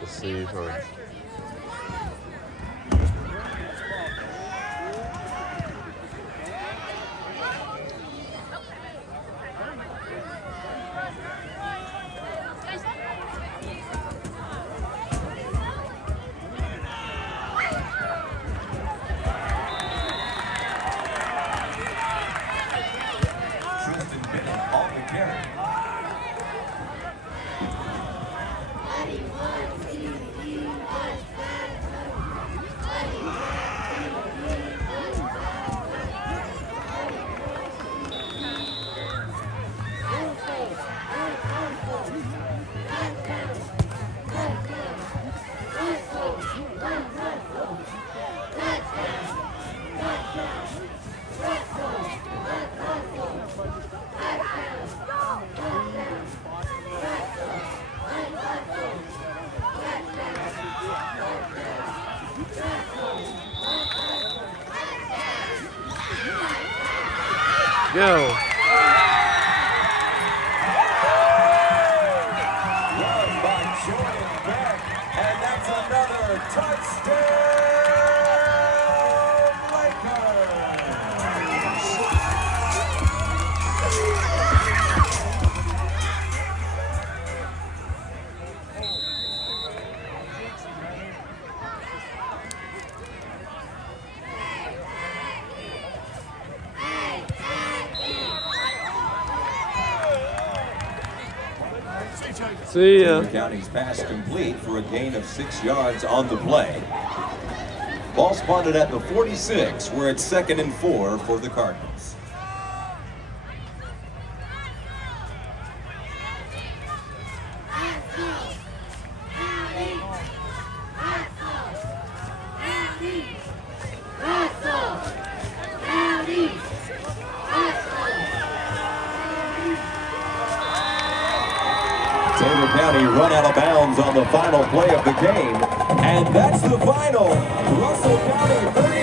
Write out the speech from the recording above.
Receive her. Go. Run by Jordan Beck, and that's another touchdown, Lakers! See ya. Taylor County's pass complete for a gain of 6 yards on the play. Ball spotted at the 46, where it's 2nd and 4 for the Cardinals. Taylor County run out of bounds on the final play of the game, and that's the final. Russell County 30.